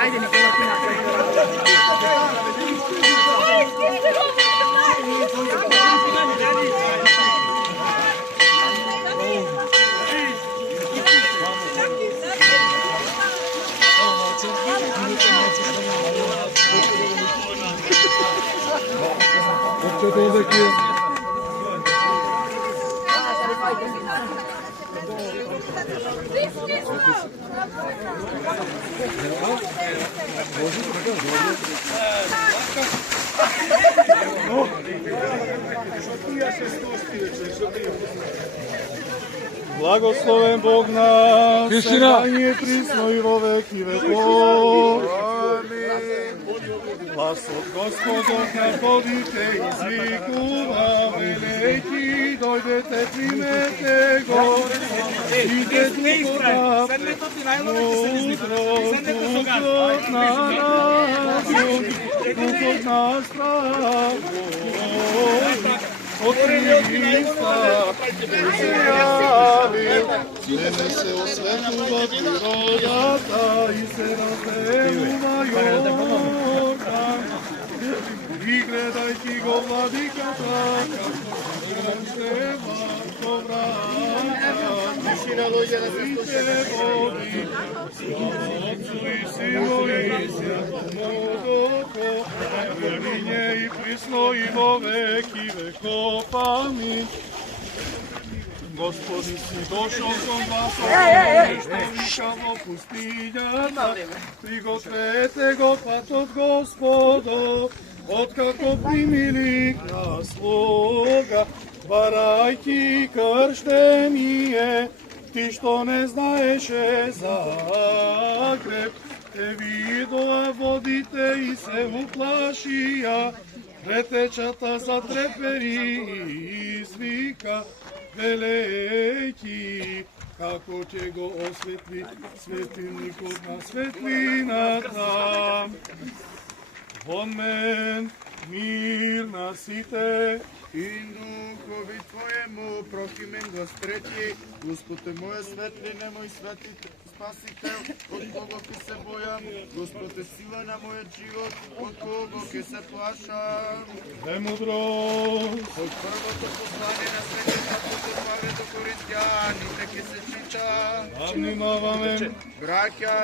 Ajde, Nikola, ti napravi. Благословен Бог нас, сега присно и во веки веков. Гласот Господов находите, извикува, велејки, дојдете, примете го. Иде духот на разум, духот на страх. Од Христа се јавил, мене се осветува природата и се разделува Јордан. И гледајќи го владиката, како ще варко врата. Своите води, Отцу и Сину и Святому Духу, Врвиње и присно и во веки веков. Амин. Господи, си дошол кон вас, што во пустињата, пригответе го патот Господов, откако примили на слуга, барајќи крштение, ти што не знаеше за греб, те видоа водите и се уплашија, претечата затрепери и извика, велејќи, како ќе го осветли светилникот на светлината. Во мен мир на сите, и духови Твоему прохимен го спречи, Господ е моја светлина, мој спасител, од кого ќе се бојам, Господ е сила на мојот живот, од кого ќе се плашам. Премудрост. Од првото послание на Светиот апостол Павле до Коринтјаните ќе се чита. Внимаваме. Браќа,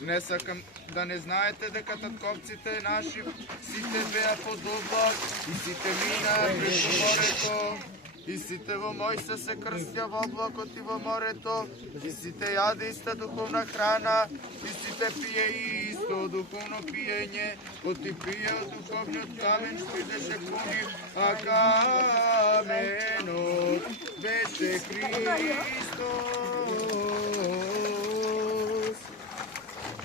не сакам да не знаете дека татковците наши сите беа под облак и сите минаа през морето. И сите во Мојсе се крстја во облакот и во морето, и сите јаде иста духовна храна, и сите пие исто духовно пиење, оти пие од духовниот камен што идеше кон нив, а каменот беше Христос.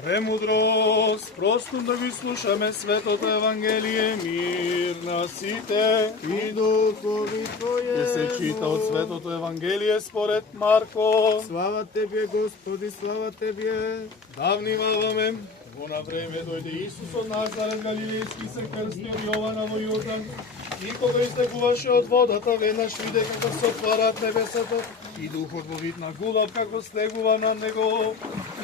Премудрост, просто да ви слушаме светото Евангелие, мир на сите. И духови Твое. Ќе се чита од светото Евангелие според Марко. Слава Тебе, Господи, слава Тебе. Да внимаваме. Во на време дојде Исус од Назарет Галилејски, се крсти од Јована во Јордан. И кога излегуваше од водата, веднаш виде како се отвараат небесата и духот во вид на гулаб како слегува на него.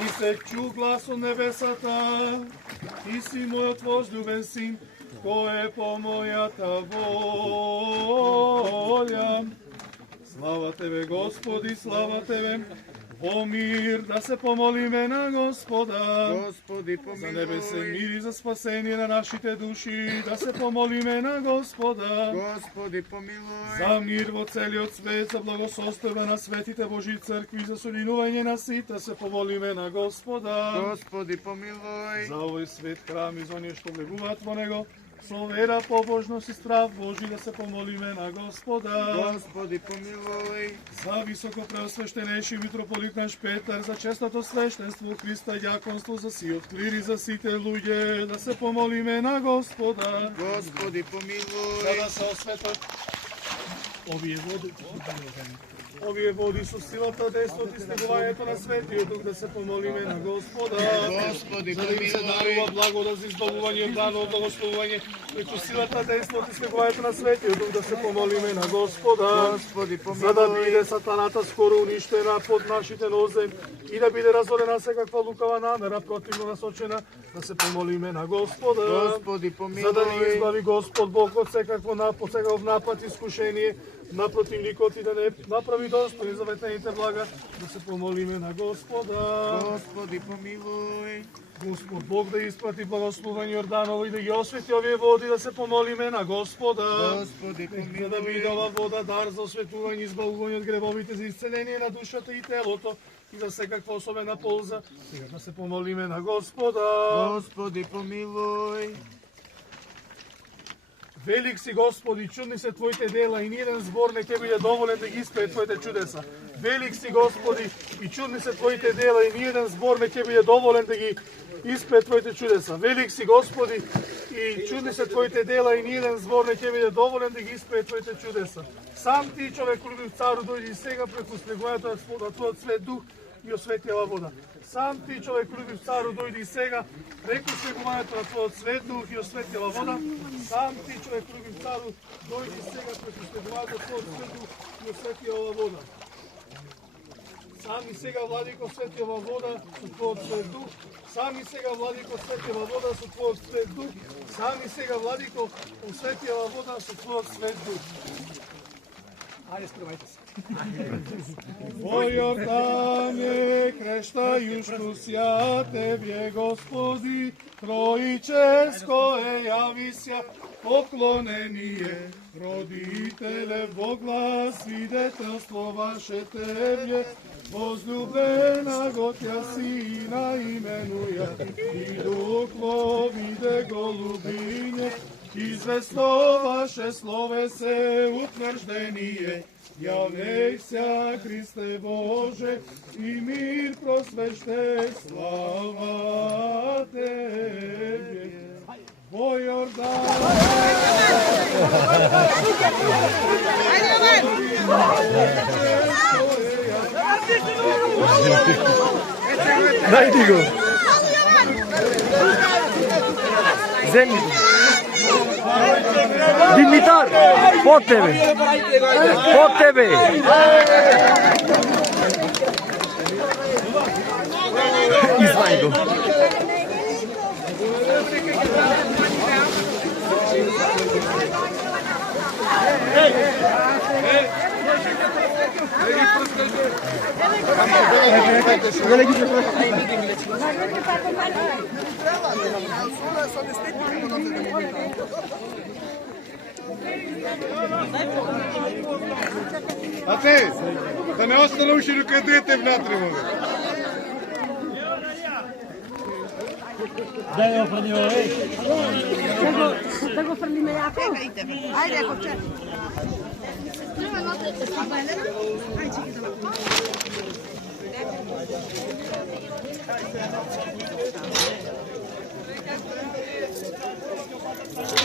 И се чу глас од небесата: Ти си мојот возлюбен син, кој е по мојата волја. Слава Тебе, Господи, слава Тебе. Во мир да се помолиме на Господа. Господи, помилуј. За небесен мир и за спасение на нашите души, да се помолиме на Господа. Господи, помилуј. За мир во целиот свет, за благосостојба на светите Божи цркви, за соединување на сите, се помолиме на Господа. Господи, помилуј. За овој свет храм и за оние што влегуваат во него, со вера, побожност и страв Божи, да се помолиме на Господа. Господи, помилуј. За високо преосвештенеши митрополит наш Петар, за честото свештенство Христа и јаконство, за сиот клир и за сите луѓе, да се помолиме на Господа. Господи, помилуј. За да се осветат Овие води со силата деснот и стегувањето на Светиот Дух да се помолиме на Господа. Господи, За да им се дарува благодат за избавување од дано благословување, меѓу силата деснот и стегувањето на Светиот Дух да се помолиме на Господа. Господи, За да биде сатаната скоро уништена под нашите нозе и да биде разорена секаква лукава намера противно насочена, да се помолиме на Господа. Господи, За да ни помилуј. избави Господ Бог од секаков напад и искушение на противникот и да не направи достони за ветените блага, да се помолиме на Господа. Господи, помилуј. Господ Бог да испрати благословени Јорданово и да ги освети овие води, да се помолиме на Господа. Господи, Нека да биде помилуј. ова вода дар за осветување и избавување од гребовите, за исцеление на душата и телото и за секаква особена полза. Сега да се помолиме на Господа. Господи, помилуј. Велик си Господи, чудни се Твоите дела и ниеден збор не ќе биде доволен да ги испее Твоите чудеса. Велик си Господи и чудни се Твоите дела и ниеден збор не ќе биде доволен да ги испее Твоите чудеса. Велик си Господи и чудни се Твоите дела и ниеден збор не ќе биде доволен да ги испее Твоите чудеса. Сам Ти, човеколюбив цару, дојди сега преку слегувањето на Твојот свет дух и освети ова вода. Сам Ти, човеколюбив цару, дојди сега преку слегувањето на Твојот свет дух и освети ова вода. Сам Ти, човеколюбив цару, дојди сега преку слегувањето на Твојот свет дух и освети ова вода. Сами сега, Владико, освети ова вода со Твојот свет дух. Сами сега, Владико, освети ова вода со Твојот свет дух. Сами сега, Владико, освети ова вода со Твојот свет дух. Ајде, спремајте се. Во Јордане крещајушто сјатевје Господи, Троическо јави ся, поклонение, родителе, во глас свидетелство ваше Тебе, возлюблена го Тја Сина именуја, и дукловиде голубиње, известоваше словесе утврждение, јавнејся Христе Боже, и мир просвеште, слава Тебе. Во Јордан. Најди го. Земји го. Димитар, под тебе. Под тебе. Извај го. Ате, да не остане уши рука дете внатре, моля. Дај го фрли во Да го фрлиме јако? Ајде, ако че. Ајде,